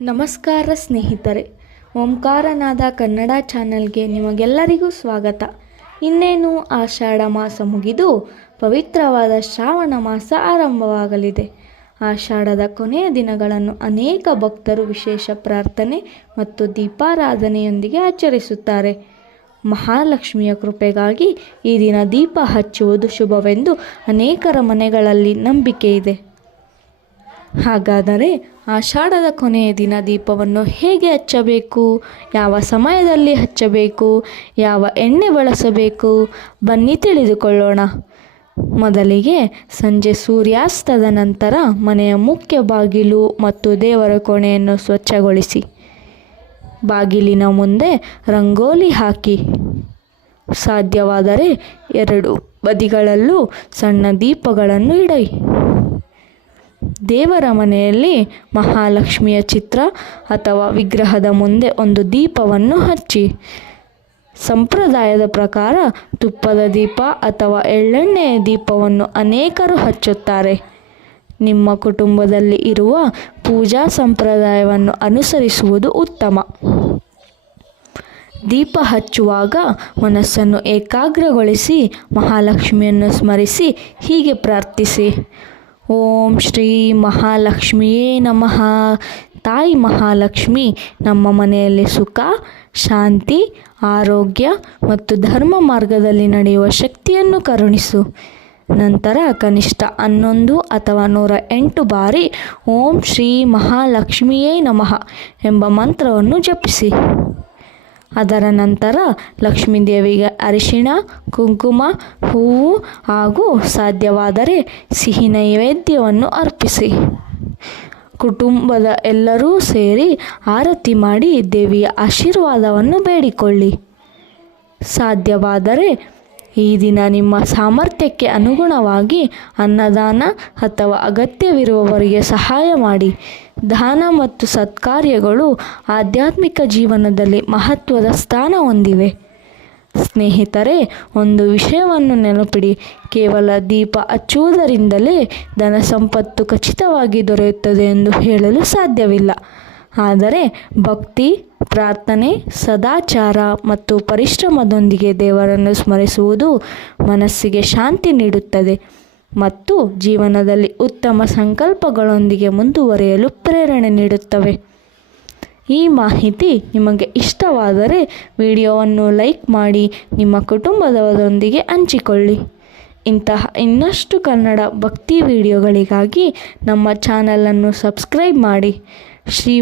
ನಮಸ್ಕಾರ ಸ್ನೇಹಿತರೆ, ಓಂಕಾರನಾದ ಕನ್ನಡ ಚಾನಲ್ಗೆ ನಿಮಗೆಲ್ಲರಿಗೂ ಸ್ವಾಗತ. ಇನ್ನೇನು ಆಷಾಢ ಮಾಸ ಮುಗಿದು ಪವಿತ್ರವಾದ ಶ್ರಾವಣ ಮಾಸ ಆರಂಭವಾಗಲಿದೆ. ಆಷಾಢದ ಕೊನೆಯ ದಿನಗಳನ್ನು ಅನೇಕ ಭಕ್ತರು ವಿಶೇಷ ಪ್ರಾರ್ಥನೆ ಮತ್ತು ದೀಪಾರಾಧನೆಯೊಂದಿಗೆ ಆಚರಿಸುತ್ತಾರೆ. ಮಹಾಲಕ್ಷ್ಮಿಯ ಕೃಪೆಗಾಗಿ ಈ ದಿನ ದೀಪ ಹಚ್ಚುವುದು ಶುಭವೆಂದು ಅನೇಕರ ಮನೆಗಳಲ್ಲಿ ನಂಬಿಕೆ ಇದೆ. ಹಾಗಾದರೆ ಆಷಾಢದ ಕೊನೆಯ ದಿನ ದೀಪವನ್ನು ಹೇಗೆ ಹಚ್ಚಬೇಕು, ಯಾವ ಸಮಯದಲ್ಲಿ ಹಚ್ಚಬೇಕು, ಯಾವ ಎಣ್ಣೆ ಬಳಸಬೇಕು, ಬನ್ನಿ ತಿಳಿದುಕೊಳ್ಳೋಣ. ಮೊದಲಿಗೆ ಸಂಜೆ ಸೂರ್ಯಾಸ್ತದ ನಂತರ ಮನೆಯ ಮುಖ್ಯ ಬಾಗಿಲು ಮತ್ತು ದೇವರ ಕೋಣೆಯನ್ನು ಸ್ವಚ್ಛಗೊಳಿಸಿ. ಬಾಗಿಲಿನ ಮುಂದೆ ರಂಗೋಲಿ ಹಾಕಿ. ಸಾಧ್ಯವಾದರೆ 2 ಬದಿಗಳಲ್ಲೂ ಸಣ್ಣ ದೀಪಗಳನ್ನು ಇಡಿ. ದೇವರ ಮನೆಯಲ್ಲಿ ಮಹಾಲಕ್ಷ್ಮಿಯ ಚಿತ್ರ ಅಥವಾ ವಿಗ್ರಹದ ಮುಂದೆ ಒಂದು ದೀಪವನ್ನು ಹಚ್ಚಿ. ಸಂಪ್ರದಾಯದ ಪ್ರಕಾರ ತುಪ್ಪದ ದೀಪ ಅಥವಾ ಎಳ್ಳೆಣ್ಣೆಯ ದೀಪವನ್ನು ಅನೇಕರು ಹಚ್ಚುತ್ತಾರೆ. ನಿಮ್ಮ ಕುಟುಂಬದಲ್ಲಿ ಇರುವ ಪೂಜಾ ಸಂಪ್ರದಾಯವನ್ನು ಅನುಸರಿಸುವುದು ಉತ್ತಮ. ದೀಪ ಹಚ್ಚುವಾಗ ಮನಸ್ಸನ್ನು ಏಕಾಗ್ರಗೊಳಿಸಿ ಮಹಾಲಕ್ಷ್ಮಿಯನ್ನು ಸ್ಮರಿಸಿ ಹೀಗೆ ಪ್ರಾರ್ಥಿಸಿ: ಓಂ ಶ್ರೀ ಮಹಾಲಕ್ಷ್ಮಿಯೇ ನಮಃ. ತಾಯಿ ಮಹಾಲಕ್ಷ್ಮಿ ನಮ್ಮ ಮನೆಯಲ್ಲಿ ಸುಖ, ಶಾಂತಿ, ಆರೋಗ್ಯ ಮತ್ತು ಧರ್ಮ ಮಾರ್ಗದಲ್ಲಿ ನಡೆಯುವ ಶಕ್ತಿಯನ್ನು ಕರುಣಿಸು. ನಂತರ ಕನಿಷ್ಠ 11 ಅಥವಾ 108 ಬಾರಿ ಓಂ ಶ್ರೀ ಮಹಾಲಕ್ಷ್ಮಿಯೇ ನಮಃ ಎಂಬ ಮಂತ್ರವನ್ನು ಜಪಿಸಿ. ಅದರ ನಂತರ ಲಕ್ಷ್ಮೀದೇವಿಗೆ ಅರಿಶಿಣ, ಕುಂಕುಮ, ಹೂವು ಹಾಗೂ ಸಾಧ್ಯವಾದರೆ ಸಿಹಿ ನೈವೇದ್ಯವನ್ನು ಅರ್ಪಿಸಿ. ಕುಟುಂಬದ ಎಲ್ಲರೂ ಸೇರಿ ಆರತಿ ಮಾಡಿ ದೇವಿಯ ಆಶೀರ್ವಾದವನ್ನು ಬೇಡಿಕೊಳ್ಳಿ. ಸಾಧ್ಯವಾದರೆ ಈ ದಿನ ನಿಮ್ಮ ಸಾಮರ್ಥ್ಯಕ್ಕೆ ಅನುಗುಣವಾಗಿ ಅನ್ನದಾನ ಅಥವಾ ಅಗತ್ಯವಿರುವವರಿಗೆ ಸಹಾಯ ಮಾಡಿ. ದಾನ ಮತ್ತು ಸತ್ಕಾರ್ಯಗಳು ಆಧ್ಯಾತ್ಮಿಕ ಜೀವನದಲ್ಲಿ ಮಹತ್ವದ ಸ್ಥಾನ ಹೊಂದಿವೆ. ಸ್ನೇಹಿತರೆ, ಒಂದು ವಿಷಯವನ್ನು ನೆನಪಿಡಿ: ಕೇವಲ ದೀಪ ಹಚ್ಚುವುದರಿಂದಲೇ ಧನ ಸಂಪತ್ತು ಖಚಿತವಾಗಿ ದೊರೆಯುತ್ತದೆ ಎಂದು ಹೇಳಲು ಸಾಧ್ಯವಿಲ್ಲ. ಆದರೆ ಭಕ್ತಿ, ಪ್ರಾರ್ಥನೆ, ಸದಾಚಾರ ಮತ್ತು ಪರಿಶ್ರಮದೊಂದಿಗೆ ದೇವರನ್ನು ಸ್ಮರಿಸುವುದು ಮನಸ್ಸಿಗೆ ಶಾಂತಿ ನೀಡುತ್ತದೆ ಮತ್ತು ಜೀವನದಲ್ಲಿ ಉತ್ತಮ ಸಂಕಲ್ಪಗಳೊಂದಿಗೆ ಮುಂದುವರಿಯಲು ಪ್ರೇರಣೆ ನೀಡುತ್ತವೆ. ಈ ಮಾಹಿತಿ ನಿಮಗೆ ಇಷ್ಟವಾದರೆ ವಿಡಿಯೋವನ್ನು ಲೈಕ್ ಮಾಡಿ ನಿಮ್ಮ ಕುಟುಂಬದವರೊಂದಿಗೆ ಹಂಚಿಕೊಳ್ಳಿ. ಇಂತಹ ಇನ್ನಷ್ಟು ಕನ್ನಡ ಭಕ್ತಿ ವಿಡಿಯೋಗಳಿಗಾಗಿ ನಮ್ಮ ಚಾನಲನ್ನು ಸಬ್ಸ್ಕ್ರೈಬ್ ಮಾಡಿ. ಶ್ರೀ